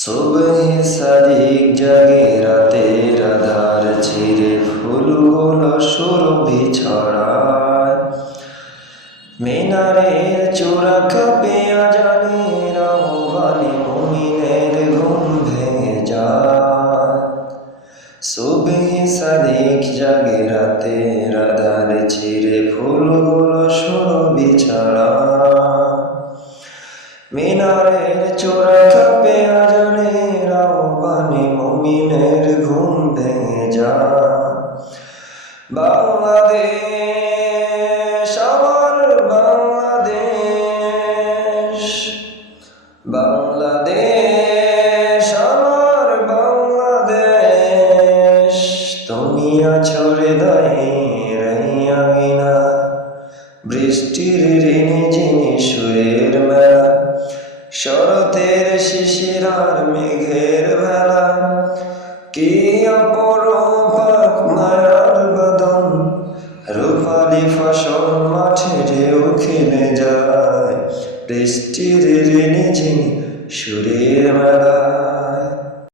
সুবহে সাদিক জাগে রাতের আধার ছিঁড়ে ফুলগুলো সুরভি ছড়ায়। মিনারের চূড়া কাঁপে আজানের আহ্বানে মুমিনের ঘুম ভেঙে যায়। সুবহে সাদিক জাগে রাতের আধার ছিঁড়ে ফুলগুলো সুরভি ছড়ায়। মিনারের চূড়া কাঁপে আজানের আহ্বানে মুমিনের ঘুম ভেঙে যায়। বাংলাদেশ আমার বাংলাদেশ, বাংলাদেশ আমার বাংলাদেশ, তুমি আছো হৃদয়ের আঙিনা, বৃষ্টির ঋণী যিনি সুরের মেলা, শরতের শিশির আর মেঘের ভেলা, কি অপরূপ মায়ার বদন, রূপালি ফসল মাঠে ঢেউ খেলে যায়, বৃষ্টির ঋণী যিনি সুরের মেলায়।